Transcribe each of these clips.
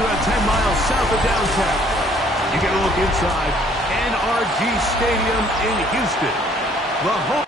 just about 10 miles south of downtown. You get a look inside NRG Stadium in Houston. The home.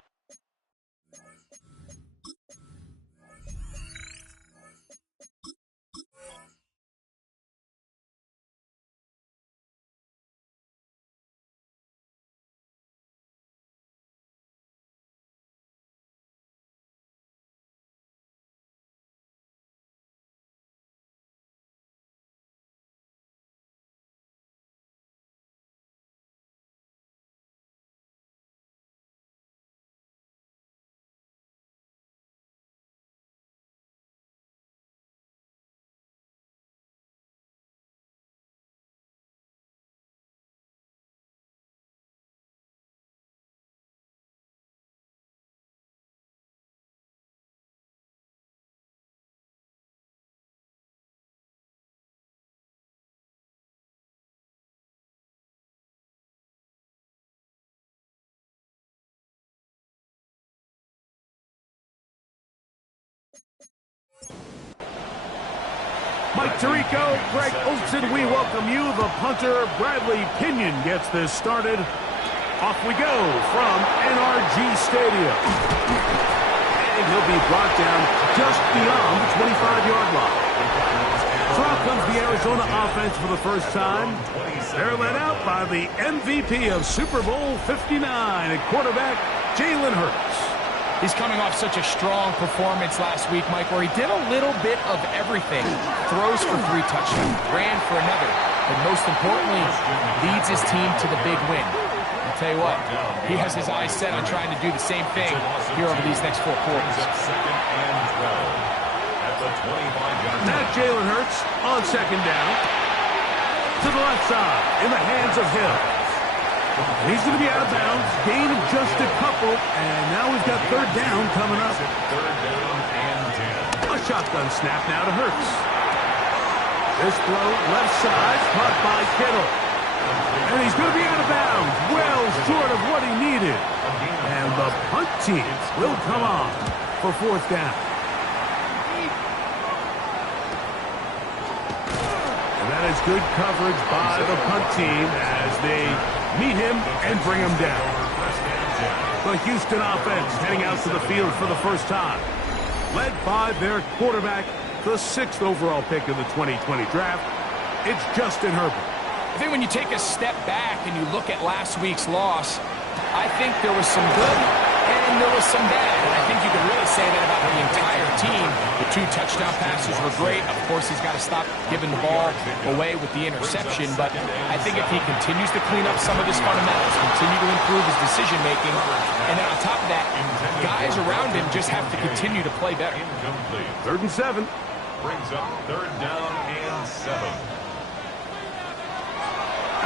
Mike Tirico, Greg Olson, we welcome you. The punter, Bradley Pinion, gets this started. Off we go from NRG Stadium. And he'll be brought down just beyond the 25-yard line. So out comes the Arizona offense for the first time. They're led out by the MVP of Super Bowl 59 at quarterback, Jalen Hurts. He's coming off such a strong performance last week, Mike, where he did a little bit of everything. Throws for 3 touchdowns, ran for another, but most importantly, leads his team to the big win. I'll tell you what, he has his eyes set on trying to do the same thing here over these next 4 quarters. Now Jalen Hurts on second down. To the left side, in the hands of Hill. He's going to be out of bounds, gain of just a couple, and now we've got third down coming up. A shotgun snap now to Hurts. This throw, left side, caught by Kittle. And he's going to be out of bounds, well short of what he needed. And the punt team will come on for fourth down. And that is good coverage by the punt team as they meet him and bring him down. The Houston offense heading out to the field for the first time. Led by their quarterback, the 6th overall pick in the 2020 draft. It's Justin Herbert. I think when you take a step back and you look at last week's loss, I think there was some good and there was some bad. And I think you could really say that about the entire team. The 2 touchdown passes were great. Of course, he's got to stop giving the ball away with the interception. But I think if he continues to clean up some of his fundamentals, continue to improve his decision-making, and then on top of that, guys around him just have to continue to play better. 3rd and 7. Brings up 3rd down and 7.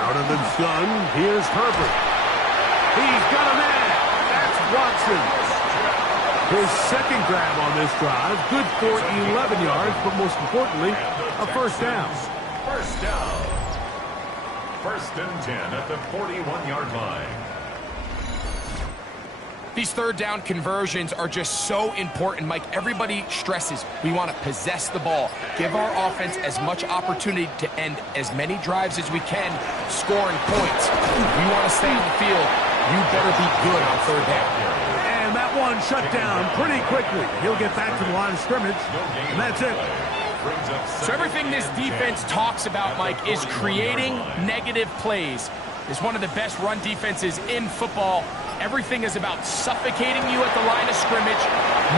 Out of the gun, here's Herbert. He's got a man. That's Watson. His second grab on this drive, good for 11 yards, but most importantly, a first down. First down. 1st and 10 at the 41-yard line. These 3rd down conversions are just so important, Mike. Everybody stresses we want to possess the ball, give our offense as much opportunity to end as many drives as we can, scoring points. We want to stay on the field. You better be good on 3rd down. And that one shut down pretty quickly. He'll get back to the line of scrimmage, and that's it. So everything this defense talks about, Mike, is creating negative plays. It's one of the best run defenses in football. Everything is about suffocating you at the line of scrimmage,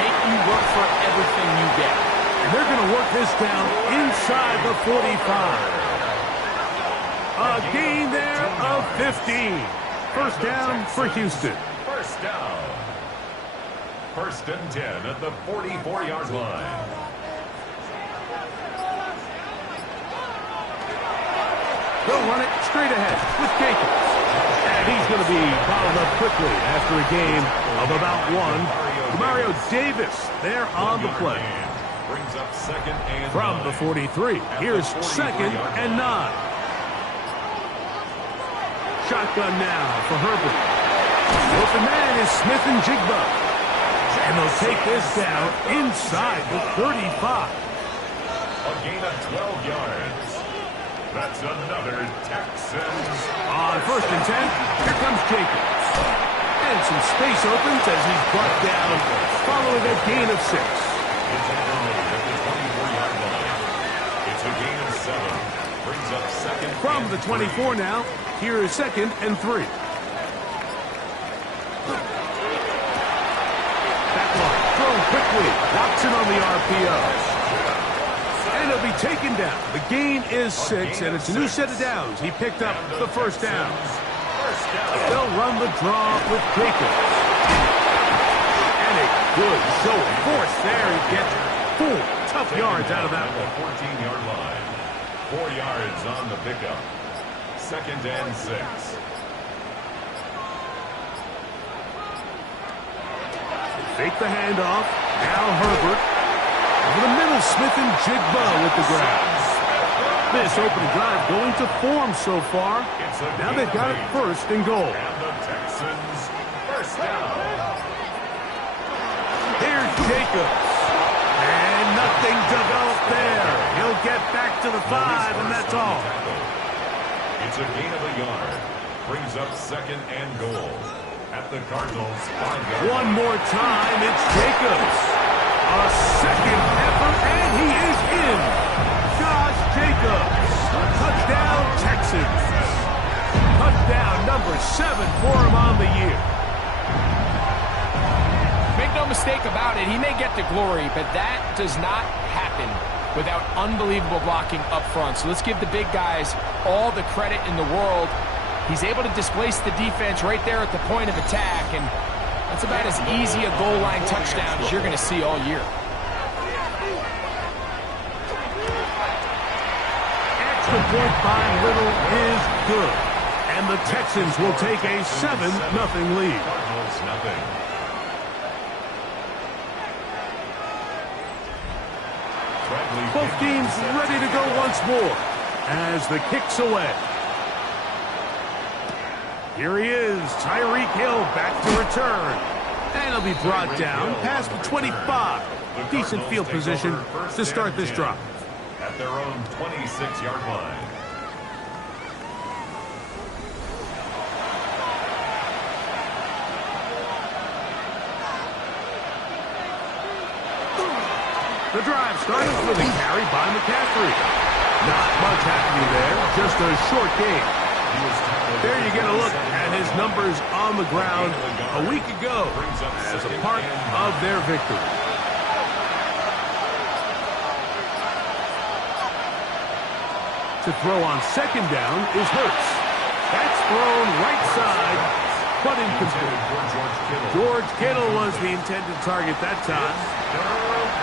make you work for everything you get. And they're going to work this down inside the 45. A gain there of 15. First down for Houston. First down. 1st and 10 at the 44-yard line. They'll run it straight ahead with Jenkins. And he's going to be bottled up quickly after a gain of about 1. Mario Davis there on the play. Brings up 2nd and From the 43, here's 2nd and 9. Shotgun now for Herbert. Open man is Smith and Jigba. And they'll take this down inside the 35. A gain of 12 yards. That's another Texans. On 1st and 10, here comes Jacobs. And some space opens as he's brought down following a gain of 6. It's underway at the 24-yard line. It's a gain of 7. Brings up second. From the 24 now, here is 2nd and 3. Backline thrown quickly. Watson on the RPO. And he'll be taken down. The gain is 6, and it's a new set of downs. He picked up the 1st down. They'll run the draw with Jacobs. And a good show of force there. He gets 4 tough yards out of that one. 14-yard line. 4 yards on the pickup. 2nd and 6. Fake the handoff. Now Herbert. Over the middle, Smith and Jigba with the grab. This opening drive going to form so far. Now they've got it 1st and goal. And the Texans 1st down. Here's Jacobs. And nothing developed there. He'll get back to the 5, and that's all. It's a gain of a yard. Brings up 2nd and goal. At the Cardinals 5-yard line. One more time, it's Jacobs. A second effort, and he is in. Josh Jacobs. Touchdown, Texans. Touchdown number 7 for him on the year. Make no mistake about it, he may get the glory, but that does not happen without unbelievable blocking up front. So let's give the big guys all the credit in the world. He's able to displace the defense right there at the point of attack, and that's about as easy a goal line touchdown as you're going to see all year. Extra point by Little is good. And the Texans will take a 7-0 lead. Cardinals nothing. Both teams ready to go once more as the kick's away. Here he is, Tyreek Hill back to return. And he'll be brought down past the 25. Decent field position to start this drive. At their own 26-yard line. The drive started with a carry by McCaffrey. Not much happening there, just a short game. There you get a look at his numbers on the ground a week ago as a part of their victory. To throw on 2nd down is Hurts. That's thrown right side, but incomplete. George Kittle was the intended target that time.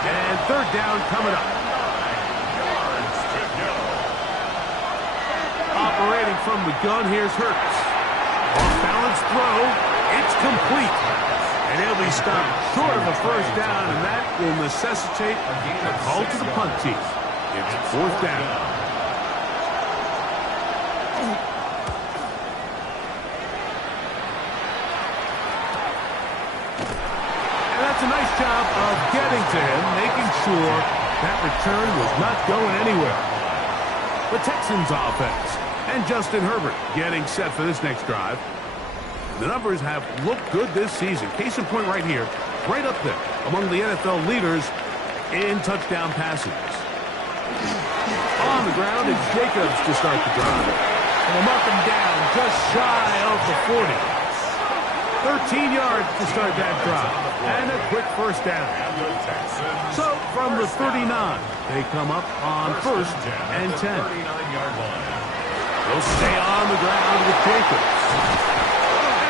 And 3rd down coming up. Operating from the gun, here's Hurts. Off-balance throw, it's complete. And he'll be stopped short of a 1st down, and that will necessitate a call to the punt team. It's 4th down. And that's a nice job of getting to him, making sure that return was not going anywhere. The Texans offense. And Justin Herbert getting set for this next drive. The numbers have looked good this season. Case in point right here, right up there among the NFL leaders in touchdown passes. On the ground, it's Jacobs to start the drive. And they'll mark him down just shy of the 40. 13 yards to start that drive. And a quick 1st down. So from the 39, they come up on 1st and 10. 39-yard line. He'll stay on the ground with Jacobs.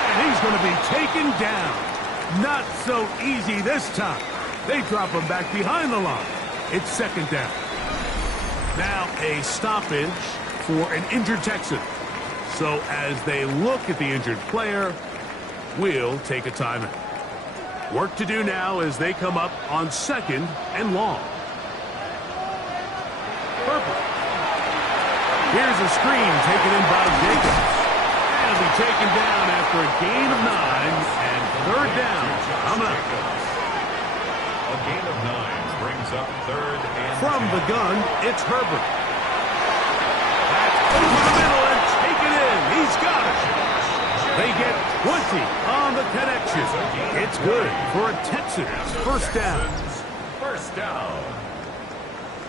And he's going to be taken down. Not so easy this time. They drop him back behind the line. It's 2nd down. Now a stoppage for an injured Texan. So as they look at the injured player, we'll take a timeout. Work to do now as they come up on 2nd and long. Purple. Here's a screen taken in by Jacobs. And he'll be taken down after a gain of 9 and 3rd down. Coming up. A gain of 9 brings up 3rd and From the gun, it's Herbert. That He's got it. They get 20 on the connection. It's good for a Texans first down. First down.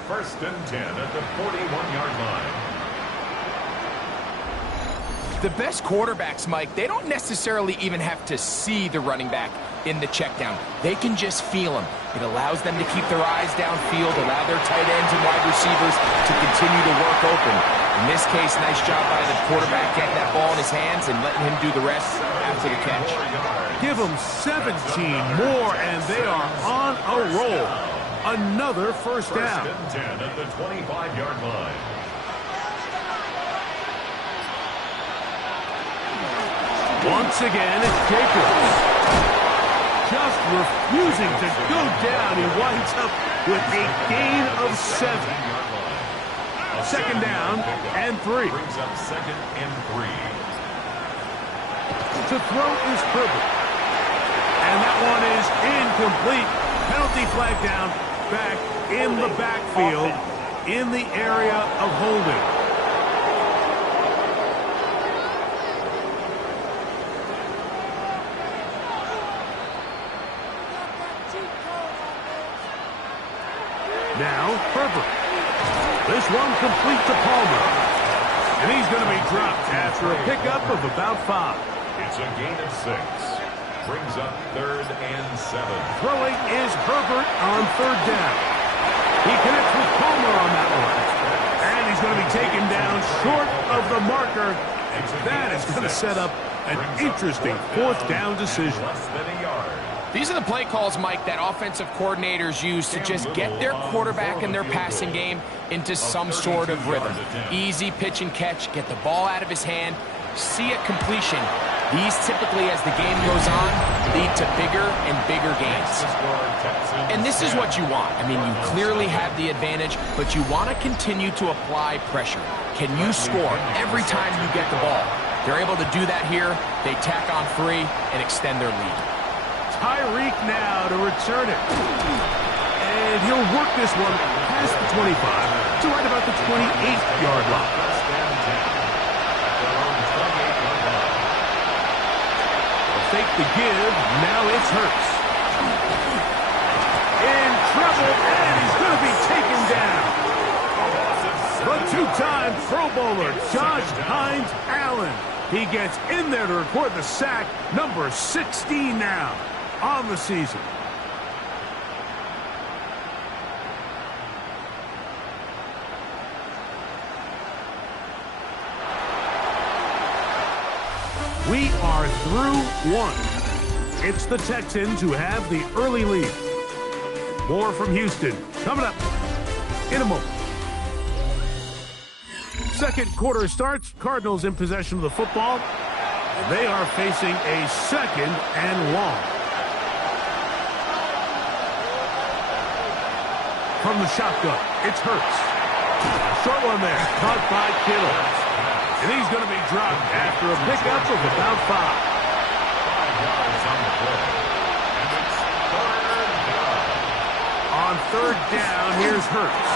First and 10 at the 41-yard line. The best quarterbacks, Mike, they don't necessarily even have to see the running back in the check down. They can just feel him. It allows them to keep their eyes downfield, allow their tight ends and wide receivers to continue to work open. In this case, nice job by the quarterback getting that ball in his hands and letting him do the rest after the catch. Give them 17 more, and they are on a roll. Another first down. First and 10 at the 25-yard line. Once again, it's Jacobs. Just refusing to go down. He winds up with a gain of 7. Second down and 3. Brings up second and 3. To throw is Herbert. And that one is incomplete. Penalty flag down, back in the backfield, in the area of holding. Now, Herbert. This one complete to Palmer. And he's going to be dropped after a pickup of about 5. It's a gain of 6. Brings up third and 7. Throwing is Herbert on third down. He connects with Palmer on that one. And he's going to be taken down short of the marker. That is going to set up an interesting fourth down decision. Less than a yard. These are the play calls, Mike, that offensive coordinators use to just get their quarterback and their passing game into some sort of rhythm. Easy pitch and catch, get the ball out of his hand, see a completion. These typically, as the game goes on, lead to bigger and bigger gains. And this is what you want. I mean, you clearly have the advantage, but you want to continue to apply pressure. Can you score every time you get the ball? They're able to do that here. They tack on 3 and extend their lead. Tyreek now to return it. And he'll work this one past the 25 to right about the 28-yard line. Fake the give. Now it's Hurts. In trouble, and he's going to be taken down. The two-time Pro Bowler, Josh Hines Allen. He gets in there to record the sack, number 16 now on the season. We are through one. It's the Texans who have the early lead. More from Houston coming up in a moment. Second quarter starts. Cardinals in possession of the football. And they are facing a second and long. From the shotgun, it's Hurts. Short one there, caught by Kittle. And he's going to be dropped after a pickup of about 5. 5 yards on the play. And it's third down. On third down, here's Hurts.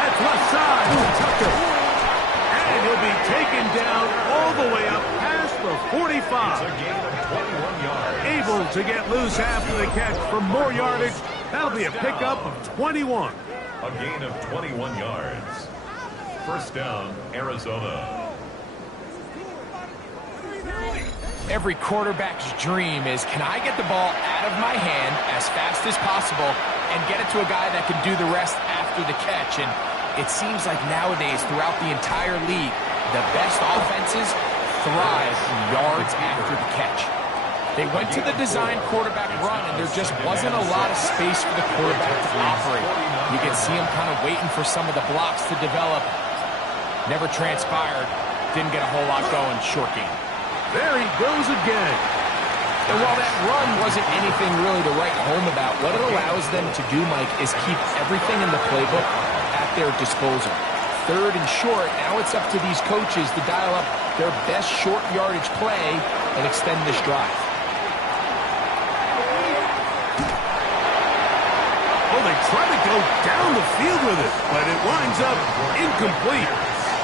That's left side. Tucker. And he'll be taken down all the way up past the 45. It's a gain of 21 yards. Able to get loose after the catch for more yardage. That'll be a pickup of 21. A gain of 21 yards. First down, Arizona. Every quarterback's dream is, can I get the ball out of my hand as fast as possible and get it to a guy that can do the rest after the catch? And it seems like nowadays, throughout the entire league, the best offenses thrive in yards after the catch. They went to the design quarterback run, and there just wasn't a lot of space for the quarterback to operate. You can see him kind of waiting for some of the blocks to develop. Never transpired. Didn't get a whole lot going. Short game. There he goes again. And while that run wasn't anything really to write home about, what it allows them to do, Mike, is keep everything in the playbook at their disposal. Third and short, now it's up to these coaches to dial up their best short yardage play and extend this drive. Oh, they try to go down the field with it, but it winds up incomplete.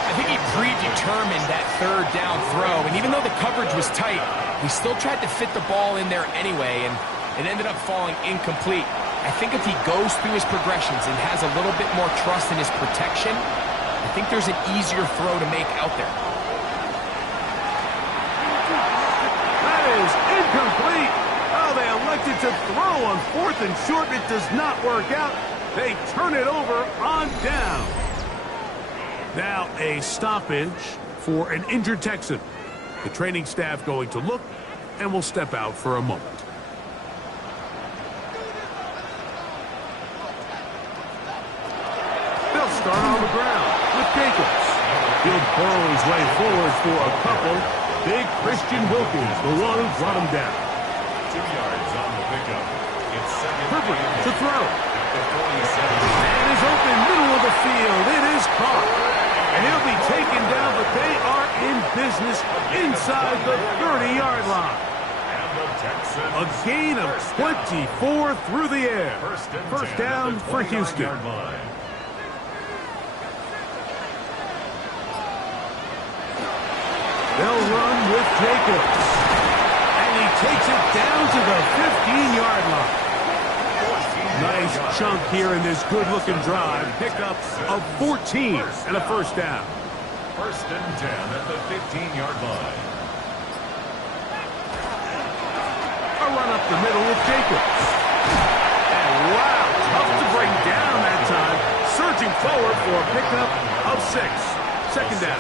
I think he predetermined that third down throw, and even though the coverage was tight, he still tried to fit the ball in there anyway, and it ended up falling incomplete. I think if he goes through his progressions and has a little bit more trust in his protection, I think there's an easier throw to make out there. That is incomplete. Oh, they elected to throw on 4th and short. It does not work out. They turn it over on down. Now a stoppage for an injured Texan. The training staff going to look and will step out for a moment. They'll start on the ground with Jacobs. He'll burrow his way forward for a couple. Big Christian Wilkins, the one who brought him down. 2 yards on the pickup. It's second. Herbert to throw. The 47. And is open middle of the field. It is caught. And he'll be taken down, but they are in business inside the 30-yard line. And the Texans. A gain of 24 through the air. First down for Houston. They'll run with Jacobs. And he takes it down to the 15-yard line. Nice chunk here in this good-looking drive. Pickup of 14 and a first down. First and 10 at the 15-yard line. A run up the middle with Jacobs. And wow, tough to bring down that time. Surging forward for a pickup of 6. Second down.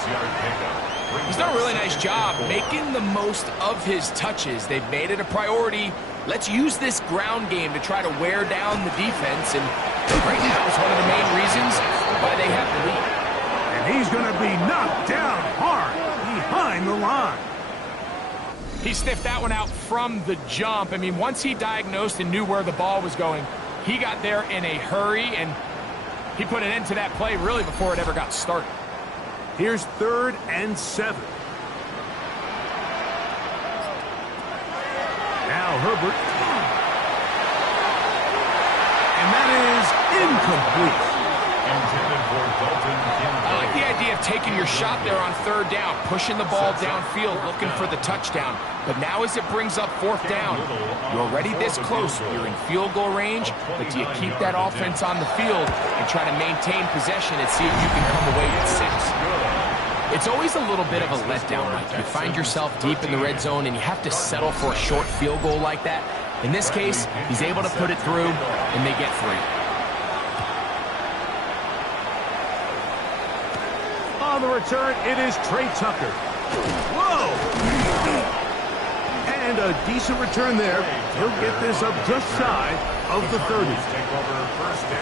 He's done a really nice job making the most of his touches. They've made it a priority. Let's use this ground game to try to wear down the defense, and right now it's one of the main reasons why they have the lead. And he's going to be knocked down hard behind the line. He sniffed that one out from the jump. I mean, once he diagnosed and knew where the ball was going, he got there in a hurry, and he put an end to that play really before it ever got started. Here's 3rd and 7. Now Herbert. And that is incomplete. Intended for Dalton Kincaid. I like the idea of taking your shot there on 3rd down, pushing the ball downfield, looking for the touchdown. But now as it brings up 4th down, you're already this close. You're in field goal range, but do you keep that offense on the field and try to maintain possession and see if you can come away with 6? It's always a little bit of a letdown, Mike. You find yourself deep in the red zone and you have to settle for a short field goal like that. In this case, he's able to put it through, and they get 3. On the return, it is Trey Tucker. Whoa! And a decent return there. He'll get this up just shy of the 30.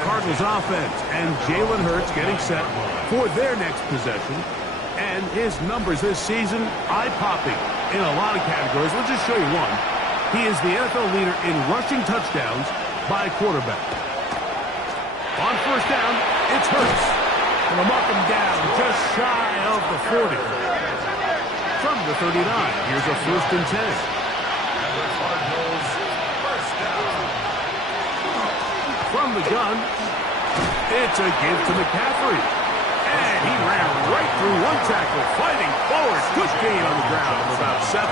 Cardinals offense and Jalen Hurts getting set for their next possession. And his numbers this season, eye-popping in a lot of categories. We'll just show you one. He is the NFL leader in rushing touchdowns by quarterback. On first down, it's Hurts. And they'll mark him down just shy of the 40. From the 39, here's a 1st and 10. And the Cardinals first down. From the gun, it's a give to McCaffrey. And he ran right through one tackle, fighting forward. Good gain on the ground of about 7.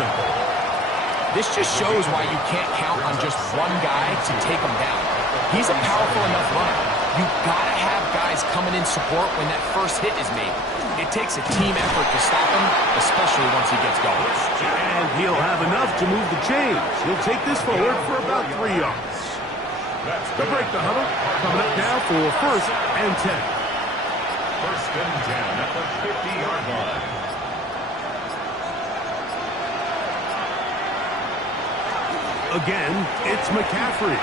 This just shows why you can't count on just one guy to take him down. He's a powerful enough runner. You've got to have guys coming in support when that first hit is made. It takes a team effort to stop him, especially once he gets going. And he'll have enough to move the chains. He'll take this forward for about 3 yards. They'll break the huddle. Coming up now for 1st and 10. First and 10 at the 50-yard line. Again, it's McCaffrey.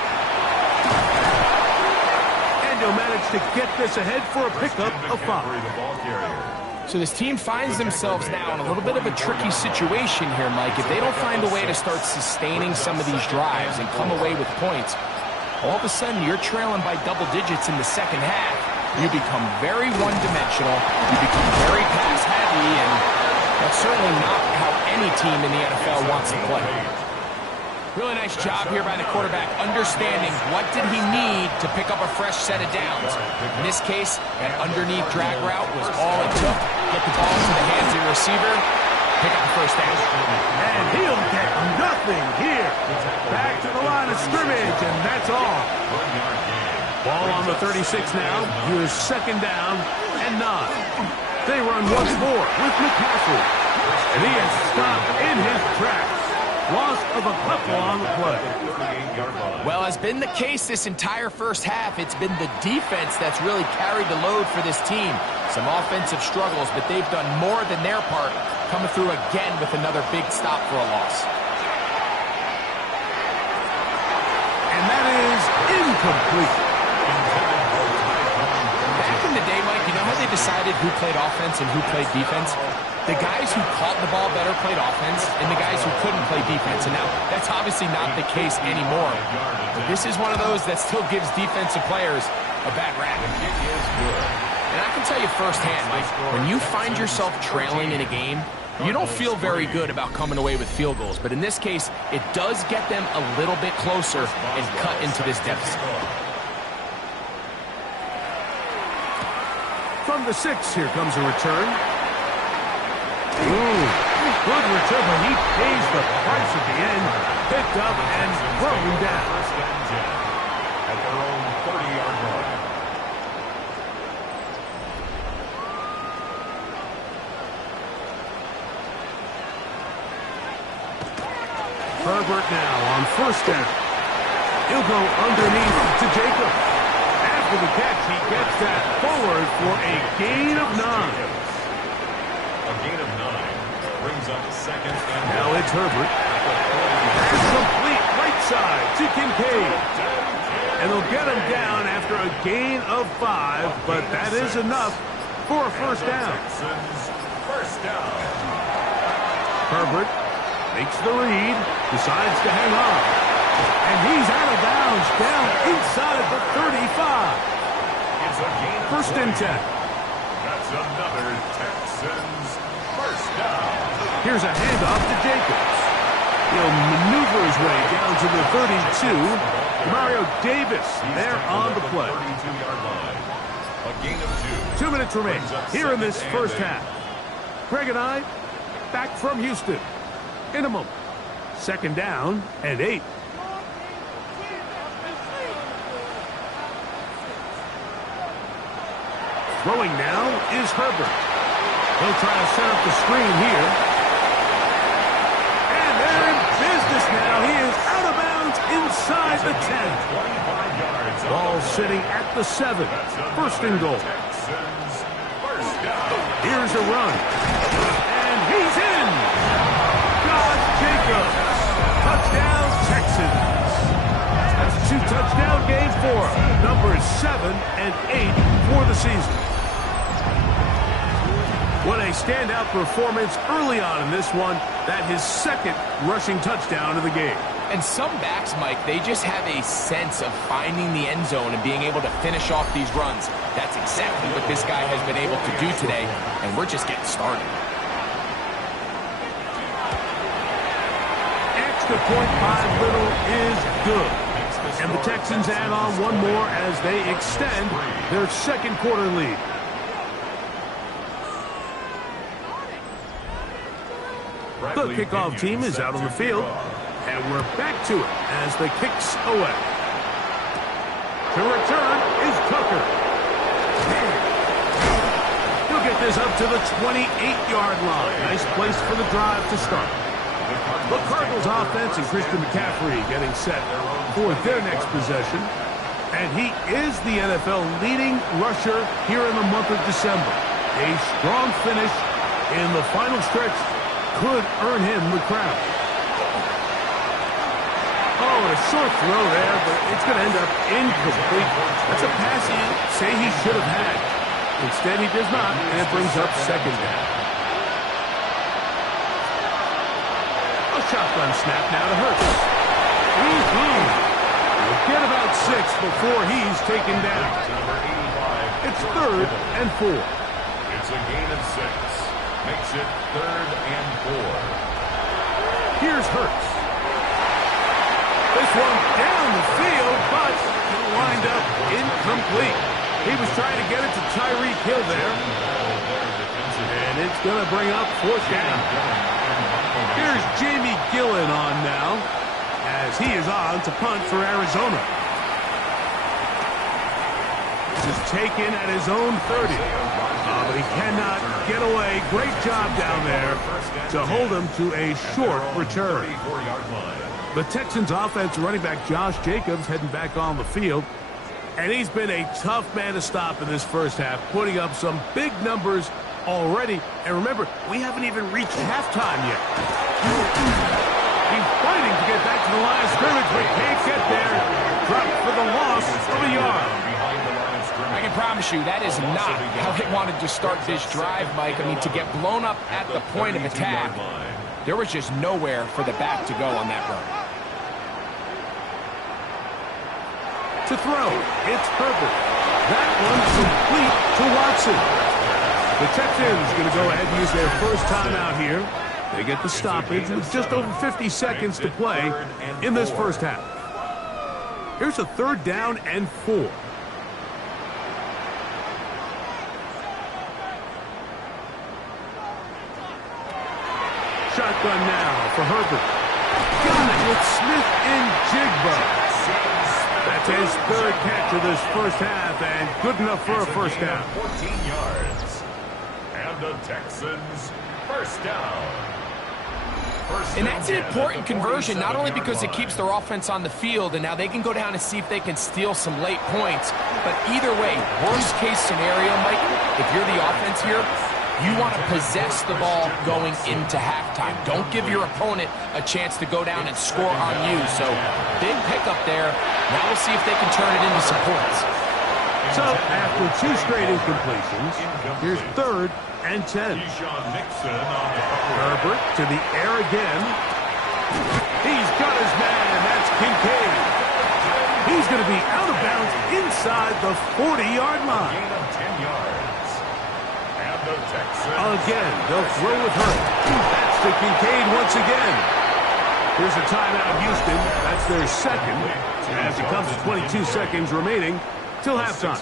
And he'll manage to get this ahead for a pickup of 5. So this team finds themselves now in a little bit of a tricky situation here, Mike. If they don't find a way to start sustaining some of these drives and come away with points, all of a sudden you're trailing by double digits in the second half. You become very one-dimensional, you become very pass-heavy, and that's certainly not how any team in the NFL wants to play. Really nice job here by the quarterback, understanding what did he need to pick up a fresh set of downs. In this case, that underneath drag route was all it took. Get the ball into the hands of your receiver, pick up the first down. And he'll get nothing here. Back to the line of scrimmage, and that's all. Ball on the 36 now. Here's second down and 9. They run once more with McCaffrey. And he is stopped in his tracks. Loss of a couple on the play. Well, as been the case this entire first half, it's been the defense that's really carried the load for this team. Some offensive struggles, but they've done more than their part, coming through again with another big stop for a loss. And that is incomplete. Back in the day, Mike, you know how they decided who played offense and who played defense? The guys who caught the ball better played offense, and the guys who couldn't play defense. And now, that's obviously not the case anymore. But this is one of those that still gives defensive players a bad rap. And I can tell you firsthand, Mike, when you find yourself trailing in a game, you don't feel very good about coming away with field goals. But in this case, it does get them a little bit closer and cut into this deficit. From the 6, here comes a return. Ooh, good return, but he pays the price at the end. Picked up and thrown down. At their own 30-yard line. Herbert now on first down. He'll go underneath to Jacob. After the catch, he gets that forward for a gain of 9. A gain of 9 brings up second and Now it's Herbert. Pass complete right side to Kincaid. And they'll get him down after a gain of 5, but that is enough for a first down. First down. Herbert makes the read, decides to hang on. And he's out of bounds, down inside the 35. It's a gain of First and 10. That's another Texans first down. Here's a handoff to Jacobs. He'll maneuver his way down to the 32. Mario Davis there on the play. 32-yard line. A gain of 2. 2 minutes remain here in this first half. Greg and I back from Houston in a moment. Second down and 8. Throwing now is Herbert. He'll try to set up the screen here. And they're in business now. He is out of bounds inside the 10. Ball sitting at the 7. First and goal. Here's a run. And he's in. Josh Jacobs. Touchdown, Texans. That's a 2-touchdown game for him. Numbers 7 and 8 for the season. What a standout performance early on in this one. That his second rushing touchdown of the game. And some backs, Mike, they just have a sense of finding the end zone and being able to finish off these runs. That's exactly what this guy has been able to do today, and we're just getting started. Extra point by Little is good. And the Texans add on one more as they extend their second quarter lead. The kickoff team is out on the field, and we're back to it as the kicks away. To return is Tucker. He'll get this up to the 28-yard line. Nice place for the drive to start. The Cardinals offense and Christian McCaffrey getting set for their next possession. And he is the NFL leading rusher here in the month of December. A strong finish in the final stretch could earn him the crown. Oh, a short throw there, but it's going to end up incomplete. That's a pass he say he should have had. Instead, he does not, and it brings up second down. A shotgun snap now to Hurts. We'll get about 6 before he's taken down. It's 3rd and 4. It's a gain of 6. Makes it 3rd and 4. Here's Hurts. This one down the field, but it'll wind up incomplete. He was trying to get it to Tyreek Hill there. And it's going to bring up fourth down. Here's Jamie Gillen on now, as he is on to punt for Arizona. This is taken at his own 30. But he cannot get away. Great job down there to hold him to a short return. The Texans offense running back Josh Jacobs heading back on the field. And he's been a tough man to stop in this first half, putting up some big numbers already. And remember, we haven't even reached halftime yet. He's fighting to get back to the line of scrimmage, but can't get there. Dropped for the loss of a yard. I can promise you that is not how they wanted to start this drive, Mike. I mean, to get blown up at the point of attack, there was just nowhere for the back to go on that run. To throw, it's Herbert. That one's complete to Watson. The Texans going to go ahead and use their first timeout here. They get the stoppage with just over 50 seconds to play in this first half. Here's a 3rd down and 4. Shotgun now for Herbert. Got it with Smith and Jigba. That's his 3rd catch of this first half, and good enough for a first down. 14 yards. And the Texans first down. And that's an important conversion, not only because it keeps their offense on the field, and now they can go down and see if they can steal some late points. But either way, worst case scenario, Mike, if you're the offense here, you want to possess the ball going into halftime. Don't give your opponent a chance to go down and score on you. So, big pickup there. Now we'll see if they can turn it into some points. So, after 2 straight incompletions, here's 3rd and 10. Herbert to the air again. He's got his man. That's Kincaid. He's going to be out of bounds inside the 40-yard line. Gain of 10 yards. Again, they'll throw with her. That's to Kincaid once again. Here's a timeout, Houston. That's their 2nd. As it comes to 22 seconds remaining till halftime.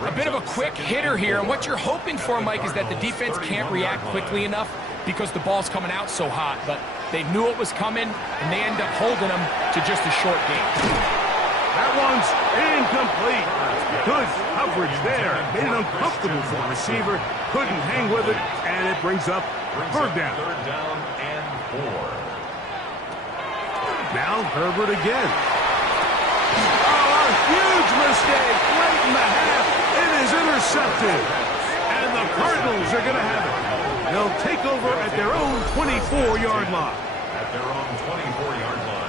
A bit of a quick hitter here, and what you're hoping for, Mike, is that the defense can't react quickly enough because the ball's coming out so hot. But they knew it was coming, and they end up holding them to just a short game. That one's incomplete. Good coverage there. Made it uncomfortable for the receiver. Couldn't hang with it, and it brings up 3rd down. 3rd down and 4. Now Herbert again. Oh, a huge mistake late in the half. It is intercepted. And the Cardinals are going to have it. They'll take over at their own 24-yard line. At their own 24-yard line.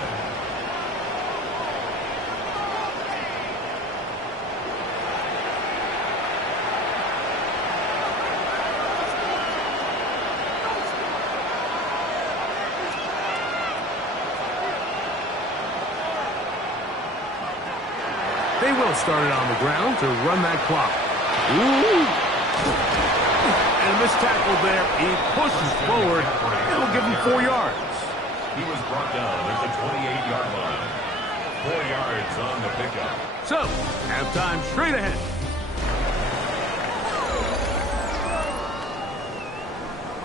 They will start it on the ground to run that clock. Ooh. And a missed tackle there. He pushes forward. It'll give him 4 yards. He was brought down at the 28-yard line. 4 yards on the pickup. So, halftime straight ahead.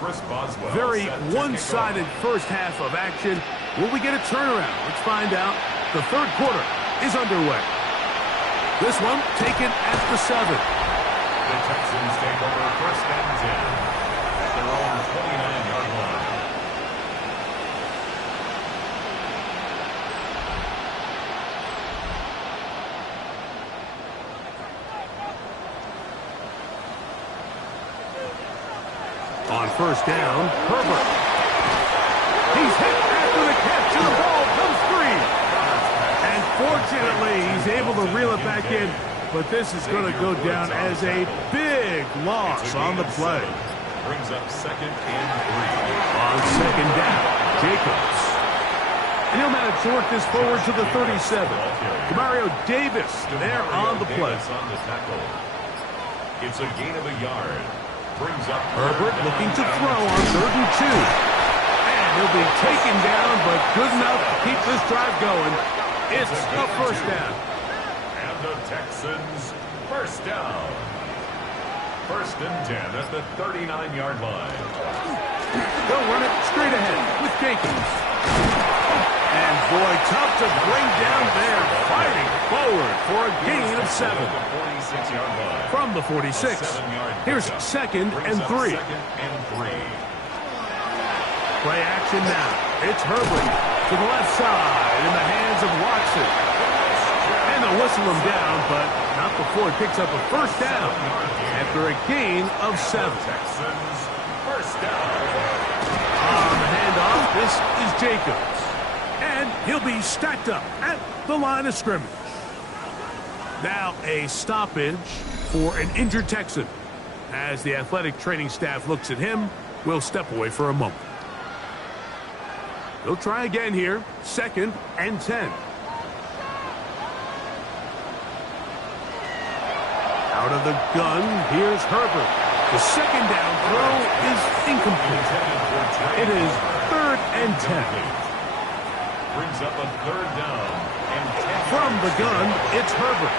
Chris Boswell. Very one-sided first half of action. Will we get a turnaround? Let's find out. The 3rd quarter is underway. This one taken at the 7. The Texans take over 1st and 10 at their own 29-yard line. On 1st down, Herbert. He's hit after the catch, and the ball comes free. And fortunately, he's able to reel it back in, but this is going to go down as a big loss on the play. Brings up 2nd and 3. On 2nd down, Jacobs. And he'll manage to work this forward to the 37. Mario Davis there on the play. On the tackle. It's a gain of a yard. Brings up Herbert looking to throw on 3rd and 2. And he'll be taken down, but good enough to keep this drive going. It's a first down. And the Texans first down. First and 10 at the 39-yard line. They'll run it straight ahead with Jenkins. And boy, tough to bring down there. Fighting forward for a gain of 7. From the 46. Here's second and 3. Play action now. It's Herbert to the left side in the hands of Watson. And they'll whistle him down, but not before he picks up a first down after a gain of 7. Texans first down. On the handoff, this is Jacobs. And he'll be stacked up at the line of scrimmage. Now a stoppage for an injured Texan. As the athletic training staff looks at him, we'll step away for a moment. They'll try again here. Second and 10. Out of the gun, here's Herbert. The second down throw is incomplete. It is third and 10. Brings up a third down and 10. From the gun, it's Herbert.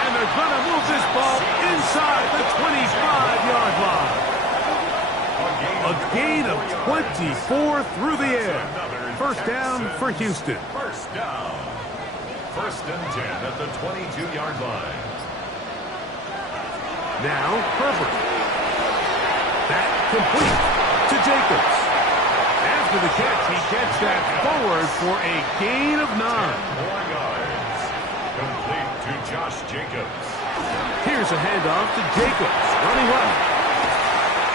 And they're going to move this ball inside the 25-yard line. A gain of 24 through the air. First down for Houston. First down. First and 10 at the 22-yard line. Now Herbert. That complete to Jacobs. After the catch, he gets that forward for a gain of 9. 10 more yards. Complete to Josh Jacobs. Here's a handoff to Jacobs, running left.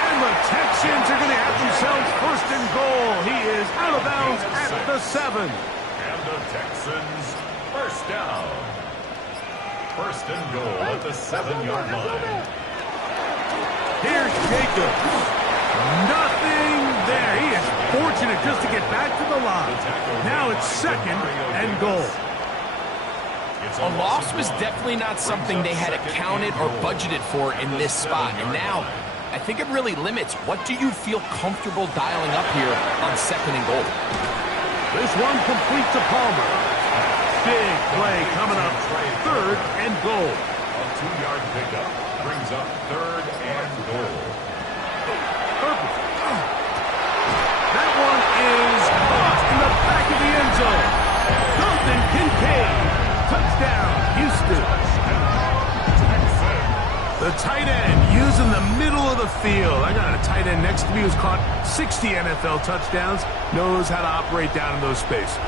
And the Texans are going to have themselves first and goal. He is out of bounds at the 7. And the Texans first down. First and goal at the 7-yard line. Here's Jacobs. Nothing there. He is fortunate just to get back to the line. Now it's second and goal. A loss was definitely not something they had accounted or budgeted for in this spot. And now, I think it really limits what do you feel comfortable dialing up here on second and goal. This one complete to Palmer. Big play coming up. Third and goal. A 2-yard pickup brings up third and goal. Herbert. That one is caught in the back of the end zone. Dalton Kincaid. Touchdown, Houston. The tight end using the middle of the field. I got a tight end next to me who's caught 60 NFL touchdowns. Knows how to operate down in those spaces.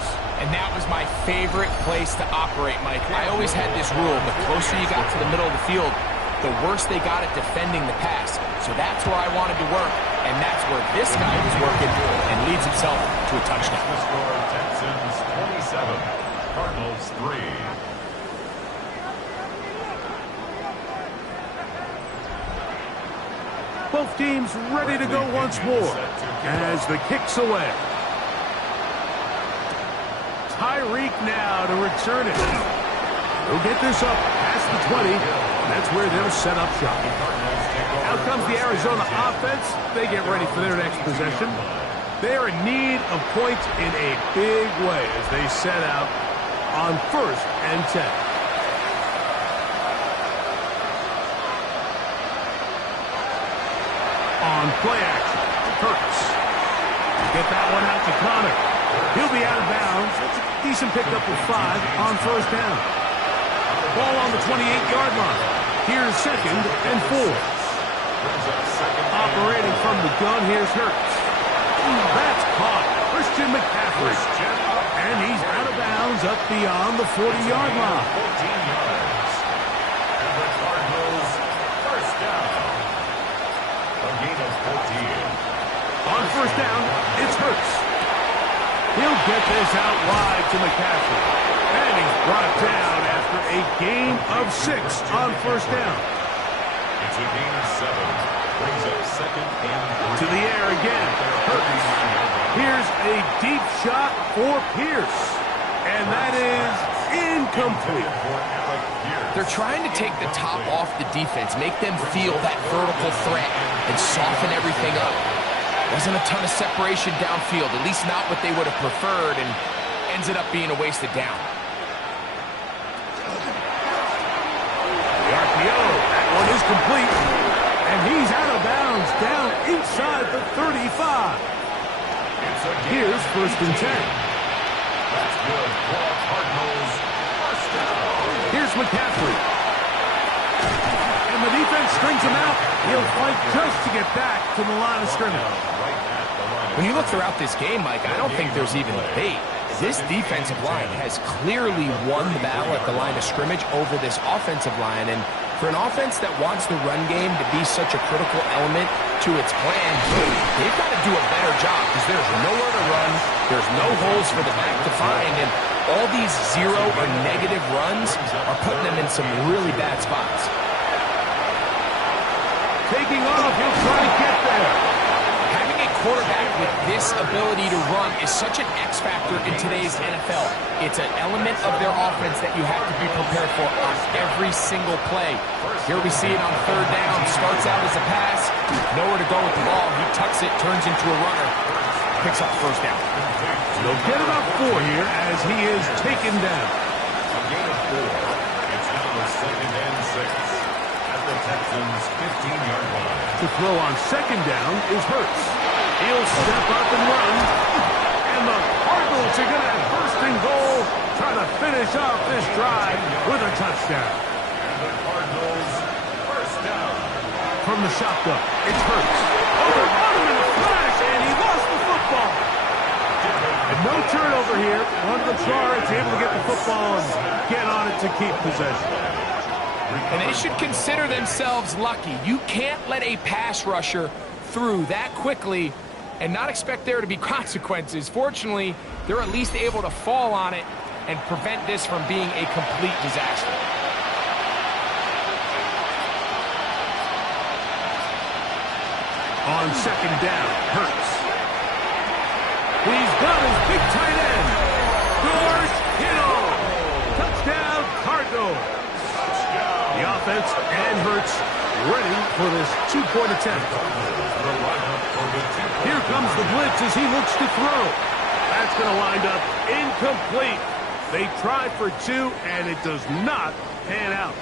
And that was my favorite place to operate, Mike. I always had this rule. The closer you got to the middle of the field, the worse they got at defending the pass. So that's where I wanted to work, and that's where this guy was working and leads himself to a touchdown. The score, Texans 27, Cardinals 3. Both teams ready to go once more as the kick's away. Tyreek now to return it. They'll get this up past the 20. That's where they'll set up shop. Out comes the Arizona offense. They get ready for their next possession. They are in need of points in a big way as they set out on first and 10. On play action, Hurts. Get that one out to Connor. He'll be out of bounds. That's a decent pickup of 5 on first down. Ball on the 28-yard line. Here's second and 4. Operating from the gun, here's Hurts. That's caught. Christian McCaffrey. And he's out of bounds up beyond the 40-yard line. 14 yards. And the Cardinals first down. A gain of 14. On first down, it's Hurts. He'll get this out wide to McCaffrey. And he's brought down after a gain of 6 on first down. It's a gain of 7. Brings up second and 3. To the air again. Hurts. Here's a deep shot for Pierce. And that is incomplete. They're trying to take the top off the defense, make them feel that vertical threat, and soften everything up. Wasn't a ton of separation downfield, at least not what they would have preferred, and ends it up being a wasted down. The RPO, that one is complete. And he's out of bounds, down inside the 35. Here's 1st and 10. That's good for the Cardinals. First down. Here's McCaffrey. And the defense strings him out. He'll fight just to get back to the line of scrimmage. When you look throughout this game, Mike, I don't think there's even debate. This defensive line has clearly won the battle at the line of scrimmage over this offensive line. And for an offense that wants the run game to be such a critical element to its plan, they've got to do a better job because there's nowhere to run, there's no holes for the back to find, and all these zero or negative runs are putting them in some really bad spots. Taking off, he'll try to get there. Having a quarterback with this ability to run is such an X factor in today's NFL. It's an element of their offense that you have to be prepared for on every single play. Here we see it on 3rd down. Starts out as a pass. Nowhere to go with the ball. He tucks it, turns into a runner. Picks up 1st down. They'll get about 4 here as he is taken down. A gain of 4. It's now the 2nd and 6 at the Texans' 15-yard line. To throw on 2nd down is Hurts. He'll step up and run. And the Cardinals are going to have 1st and goal, trying to finish off this drive with a touchdown. And the Cardinals' 1st down. From the shotgun, it's Hurts. Overrun him in a flash, and he lost the football. And no turnover here. One of the Chargers able to get the football and get on it to keep possession. And they should consider themselves lucky. You can't let a pass rusher through that quickly and not expect there to be consequences. Fortunately, they're at least able to fall on it and prevent this from being a complete disaster. On 2nd down, Hurts. He's got his big tight end, George Kittle. Touchdown, Cardinals. The offense and Hurts ready for this 2-point attempt. Here comes the blitz as he looks to throw. That's going to wind up incomplete. They tried for 2, and it does not pan out.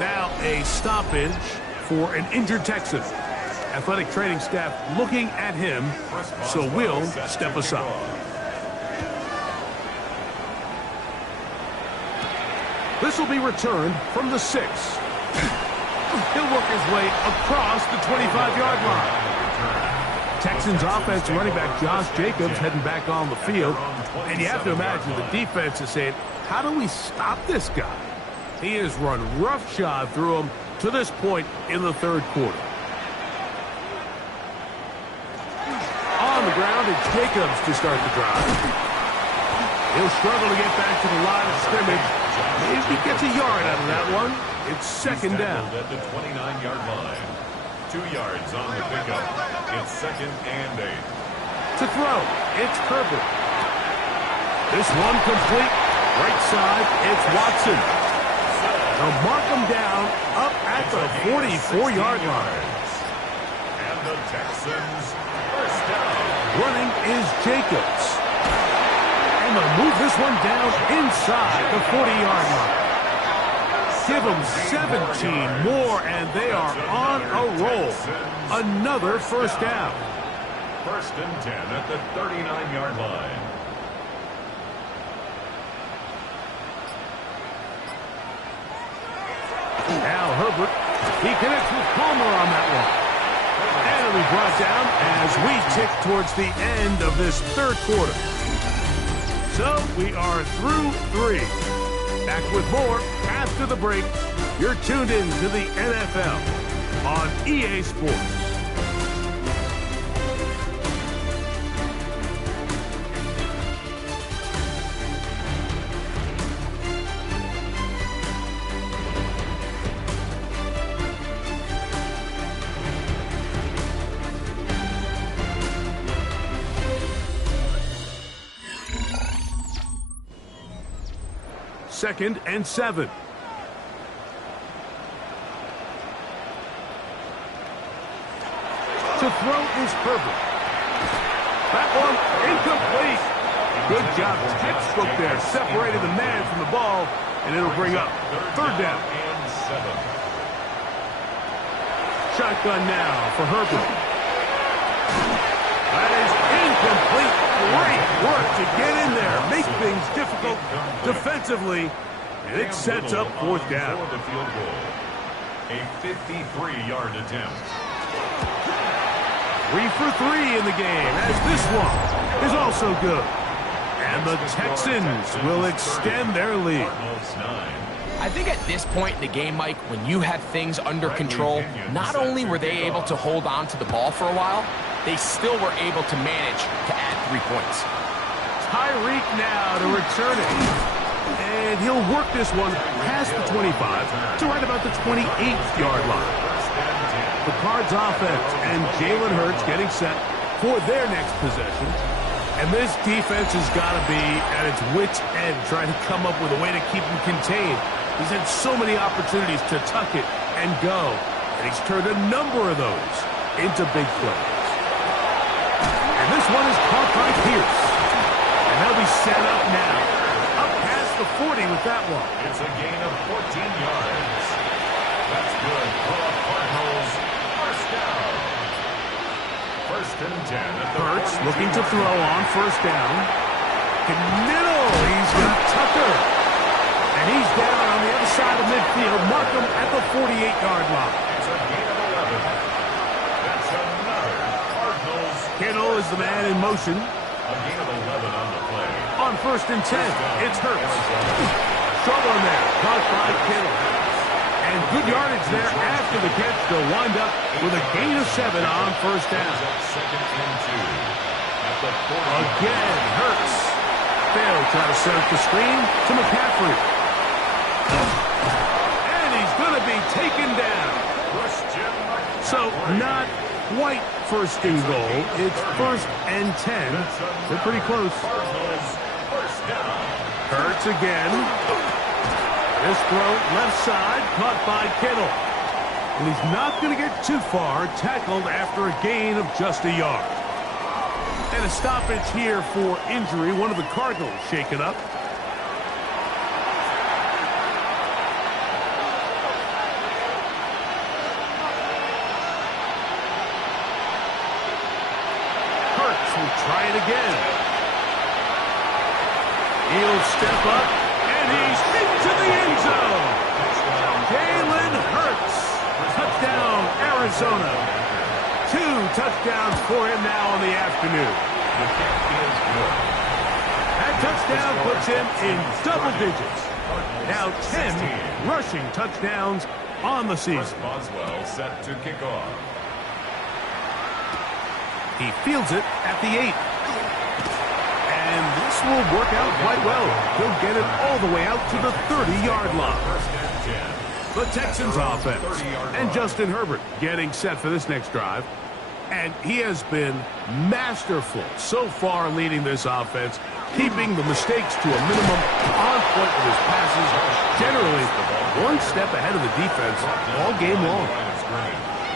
Now a stoppage for an injured Texan. Athletic training staff looking at him, so we'll step aside. This will be returned from the 6. He'll work his way across the 25-yard line. Texans offense running back Josh Jacobs heading back on the field. And you have to imagine the defense is saying, how do we stop this guy? He has run roughshod through him to this point in the 3rd quarter. On the ground, it's Jacobs to start the drive. He'll struggle to get back to the line of scrimmage. Maybe he gets a yard out of that one. It's 2nd down. At the 29-yard line. 2 yards on the pickup. It's 2nd and 8. To throw, it's Herbert. This one complete. Right side, it's Watson. They'll mark him down up at the 44-yard line. And the Texans' 1st down. Running is Jacobs. And they'll move this one down inside the 40-yard line. Give them 17 more, and they are on a roll. Another 1st down. 1st and 10 at the 39-yard line. Now Herbert, he connects with Palmer on that one. And it'll be brought down as we tick towards the end of this 3rd quarter. So we are through 3. Back with more after the break. You're tuned in to the NFL on EA Sports. Second and 7. To The throw is Herbert. That one incomplete. Good job. Textbook there. Separated the man from the ball, and it'll bring up third down. Shotgun now for Herbert. That is incomplete. Great work to get in there. Make things difficult defensively, and it sets up fourth down. A 53-yard attempt. 3 for 3 in the game, as this one is also good. And the Texans will extend their lead. I think at this point in the game, Mike, when you have things under control, not only were they able to hold on to the ball for a while, they still were able to manage to add 3 points. Tyreek now to return it. And he'll work this one past the 25 to right about the 28-yard line. The Cards offense and Jalen Hurts getting set for their next possession. And this defense has got to be at its wit's end, trying to come up with a way to keep him contained. He's had so many opportunities to tuck it and go, and he's turned a number of those into big plays. And this one is caught by Pierce. And they'll be set up now. Up past the 40 with that one. It's a gain of 14 yards. That's good. Pull up Cardinals. First down. First and 10. Hurts looking to throw on first down. Middle. He's got Tucker. And he's down on the other side of midfield. Mark him at the 48-yard line. It's a gain of 11. That's another Cardinals. Kittle is the man in motion. A gain of 11 on the play. On first and 10, it's Hurts. Short one there, caught by Kittle. And good yardage there after the catch. They'll wind up with a gain of 7 on first down. Second and 2. At the 40. Again, Hurts. They'll try to set up the screen to McCaffrey. And he's going to be taken down. So not quite first and goal. It's first and 10. They're pretty close. Hurts again. This throw left side caught by Kittle. And he's not going to get too far, tackled after a gain of just a yard. And a stoppage here for injury. One of the Cardinals shaken up. Hurts will try it again. He'll step up, and he's into the end zone. Jalen Hurts. Touchdown, Arizona. 2 touchdowns for him now in the afternoon. That touchdown puts him in double digits. Now 10 rushing touchdowns on the season. Boswell set to kick off. He fields it at the 8. And this will work out quite well. He'll get it all the way out to the 30-yard line. The Texans offense and Justin Herbert getting set for this next drive. And he has been masterful so far leading this offense, keeping the mistakes to a minimum, on point with his passes, generally one step ahead of the defense all game long.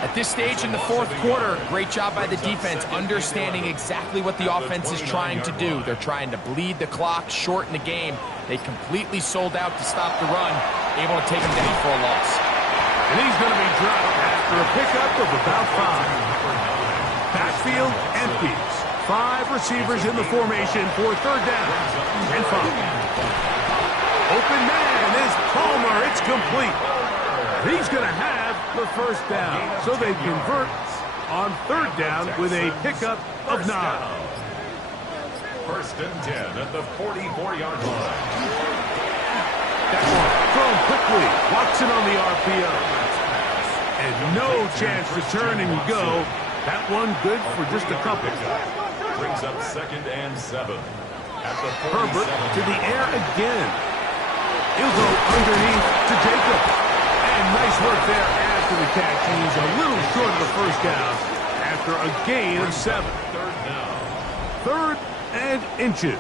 At this stage in the fourth quarter, great job by the defense, understanding exactly what the offense is trying to do. They're trying to bleed the clock, shorten the game. They completely sold out to stop the run, able to take him down for a loss. And he's going to be dropped after a pickup of about 5. Backfield empties. 5 receivers in the formation for third down and 5. Open man is Palmer. It's complete. He's going to have the first down. So they convert on third down with a pickup of 9. First and 10 at the 44-yard line. That one thrown quickly. Watson on the RPO. And no chance to turn and go. That one good for just a couple. Brings up second and 7. At the 47. Herbert to the air again. He'll go underneath to Jacob. And nice work there after the catch. He's a little short of the first down after a gain of 7. Third down. Third and inches.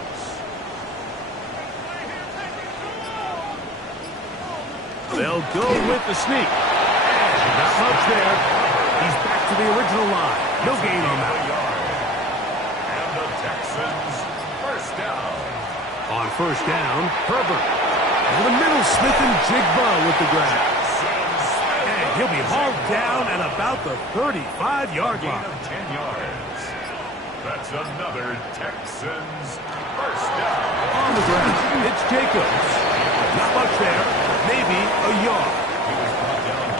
They'll go with the sneak. And not much there. He's back to the original line. No gain on that. And the Texans, first down. On first down, Herbert. Over the middle, Smith and Jigba with the grab. And he'll be hauled down at about the 35-yard Gain line. of 10 yards. That's another Texans first down. On the ground, it's Jacobs. Not much there, maybe a yard.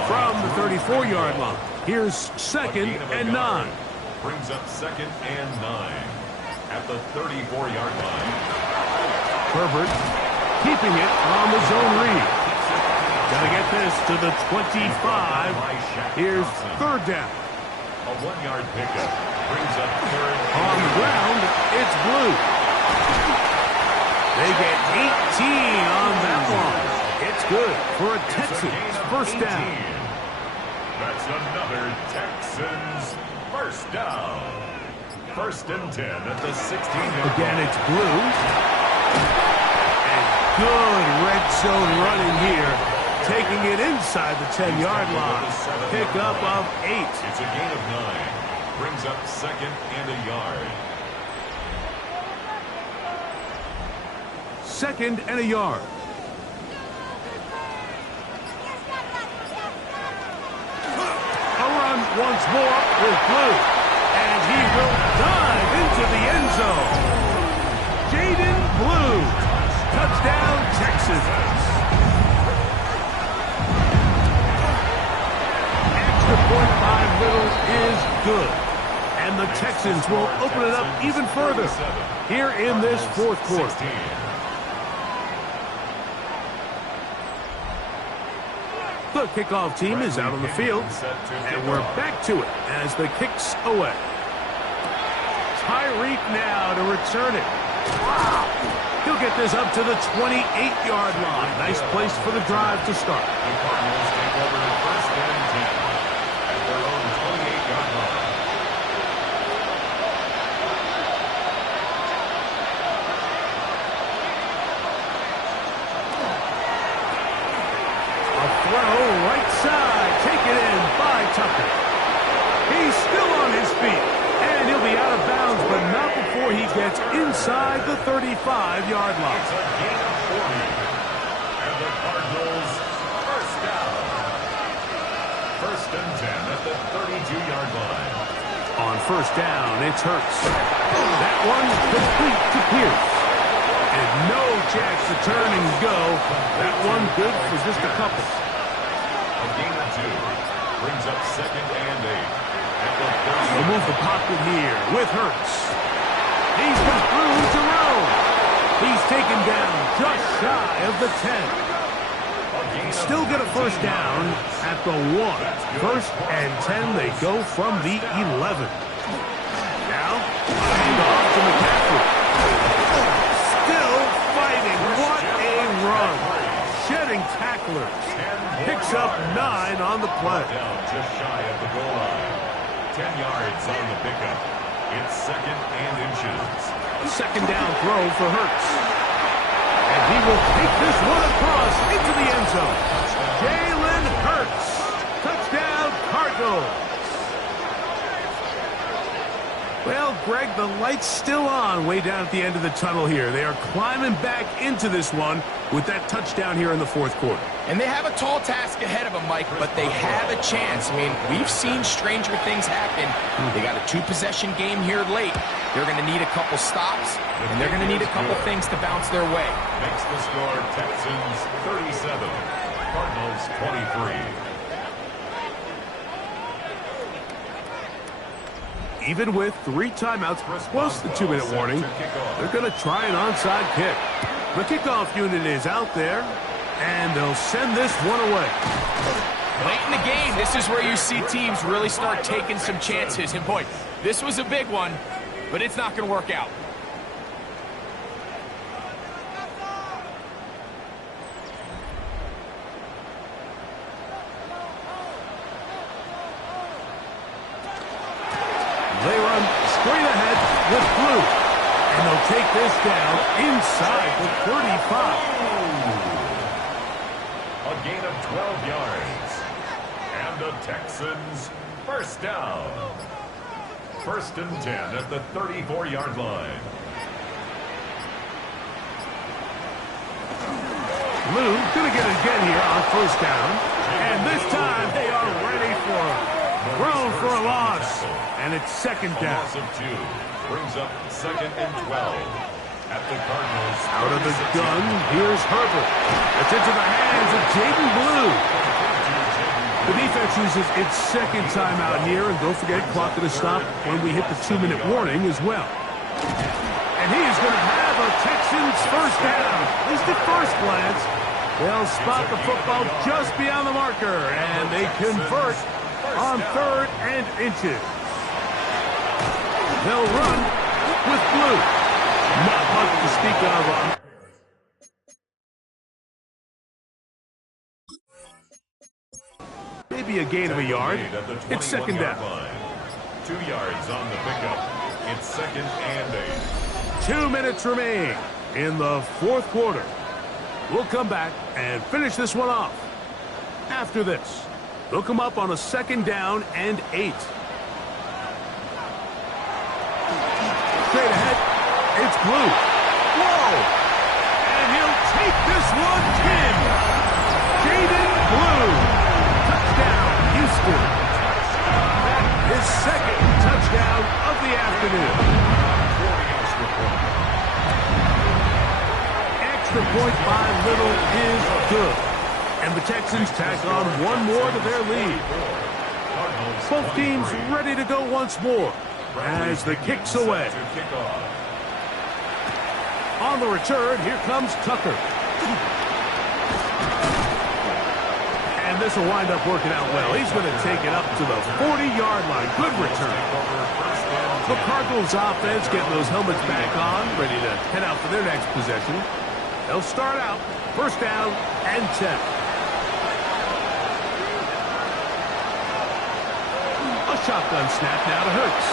From the 34-yard line, here's second and 9. Brings up second and 9 at the 34-yard line. Herbert keeping it on the zone read. Gotta get this to the 25. Here's third down. A 1-yard pickup brings up third. On the ground, it's Blue. They get 18 on that one. It's good for a Texans first down. That's another Texans first down. First and 10 at the 16-yard line. Again, it's Blue. And good red zone running here. Taking it inside the 10-yard line. Pickup of 8. It's a gain of 9. Brings up second and a yard. Second and a yard. A run once more with Blue. And he will dive into the end zone. Jaden Blue. Touchdown, Texans. Extra point by Little is good. And the Texans will open it up even further here in this fourth quarter. The kickoff team is out on the field, and we're back to it as the kick's away. Tyreek now to return it. He'll get this up to the 28-yard line. Nice place for the drive to start. The Cardinals take over the first and 10 at their own 28-yard line. Throw right side, taken in by Tucker. He's still on his feet, and he'll be out of bounds, but not before he gets inside the 35-yard line. It's a gain of 40, and the Cardinals first down. First and 10 at the 32-yard line. On first down, it's Hurts. That one complete to Pierce. And no chance to turn and go. That one good for just a couple. A gain of 2 brings up second and 8 at the 30. We'll move the pocket here with Hurts. He's got room to roam. He's taken down just shy of the 10. Still get a first down at the 1. First and 10, they go from the 11. Now, hand off to McCaffrey. Still fighting. What a run. Shedding tacklers. Picks up 9 on the play. Down just shy of the goal line. 10 yards on the pickup. It's second and inches. A second down throw for Hurts. And he will take this one across into the end zone. Jalen Hurts. Touchdown, Cardinals. Well, Greg, the light's still on way down at the end of the tunnel here. They are climbing back into this one with that touchdown here in the fourth quarter. And they have a tall task ahead of them, Mike, but they have a chance. I mean, we've seen stranger things happen. They got a 2-possession game here late. They're going to need a couple stops, and they're going to need a couple things to bounce their way. Makes the score Texans 37, Cardinals 23. Even with 3 timeouts plus the 2-minute warning, they're going to try an onside kick. The kickoff unit is out there, and they'll send this one away. Late in the game, this is where you see teams really start taking some chances. And boy, this was a big one, but it's not going to work out. They run straight ahead with Blue. And they'll take this down inside the 35. A gain of 12 yards. And the Texans first down. First and 10 at the 34-yard line. Lou going to get it again here on first down. And this time they are ready for it. Thrown for a loss. And it's second down. A loss of 2 brings up second and 12 at the Cardinals. Out of the gun, here's Herbert. It's into the hands of Jaden Blue. The defense uses its second timeout here, and don't forget, clock going to stop when we hit the 2-minute warning as well. And he is going to have a Texans first down. At least at first glance, they'll spot the football just beyond the marker, and they convert on 3rd and inches. They'll run with Blue. Not much to speak of on. Maybe a gain of a yard. It's second down. 2 yards on the pickup. It's second and 8. 2 minutes remain in the fourth quarter. We'll come back and finish this one off. After this, they'll come up on a second down and 8. Straight ahead, it's Blue. Whoa! And he'll take this one 10. Jaden Blue. Touchdown, Houston. His second touchdown of the afternoon. Extra point by Little is good. And the Texans tack on one more to their lead. Both teams ready to go once more as the kick's away. On the return, here comes Tucker. And this will wind up working out well. He's going to take it up to the 40-yard line. Good return. The Cardinals offense getting those helmets back on, ready to head out for their next possession. They'll start out first down and 10. A shotgun snap now to Hurts.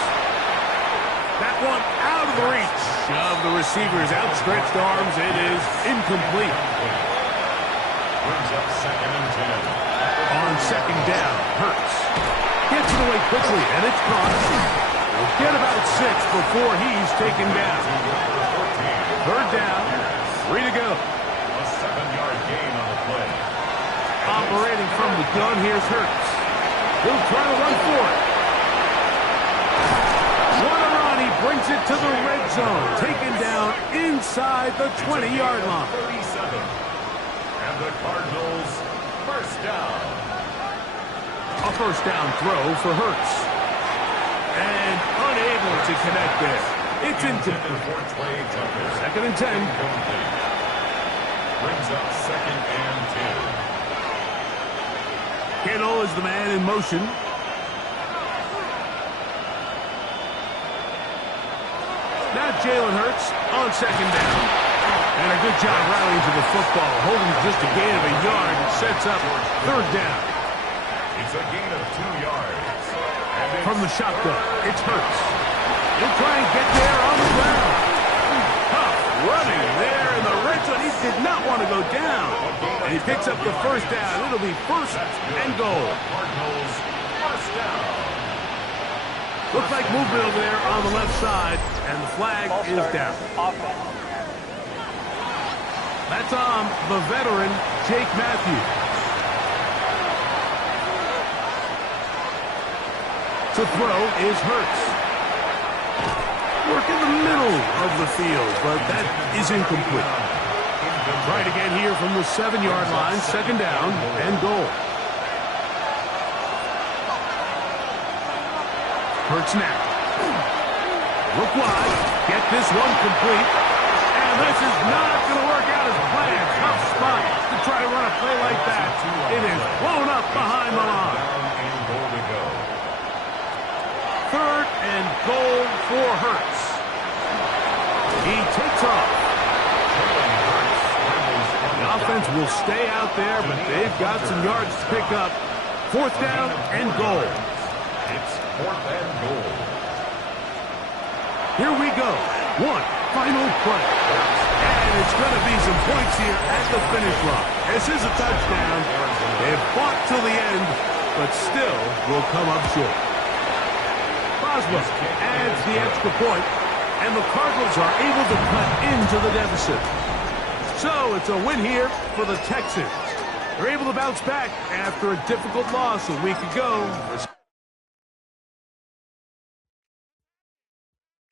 That one out of the reach of the receiver's outstretched arms. It is incomplete. Brings up second and 10. On second down, Hurts gets it away quickly, and it's caught. We'll get about 6 before he's taken down. Third down, 3 to go. A 7-yard gain on the play. Operating from the gun, here's Hurts. He'll try to run for it. What a run. He brings it to the red zone. Taken down inside the 20-yard line. 37. And the Cardinals first down. A first down throw for Hurts. And unable to connect there. It's incomplete. Second and 10. Brings up second and 2. Kittle is the man in motion. Now Jalen Hurts on second down. And a good job rallying to the football. Holding just a gain of a yard. Sets up third down. It's a gain of 2 yards. From the shotgun, it's Hurts. He'll try and get there on the ground. Tough running there in the red zone. He did not want to go down. And he picks up the first down. It'll be first and goal. Cardinals first down. Looks like movement over there on the left side, and the flag is down. That's on the veteran, Jake Matthews. To throw is Hurts. Work in the middle of the field, but that is incomplete. Right again here from the 7-yard line, second down and goal. Hurts now. Look wide. Get this one complete. And this is not going to work out as planned. Tough spot to try to run a play like that. It is blown up behind the line. Third and goal for Hurts. He takes off. The offense will stay out there, but they've got some yards to pick up. Fourth down and goal. It's fourth and goal. Here we go. One final play. And it's going to be some points here at the finish line. This is a touchdown. They've fought till the end, but still will come up short. Oswald adds the extra point, and the Cardinals are able to cut into the deficit. So it's a win here for the Texans. They're able to bounce back after a difficult loss a week ago.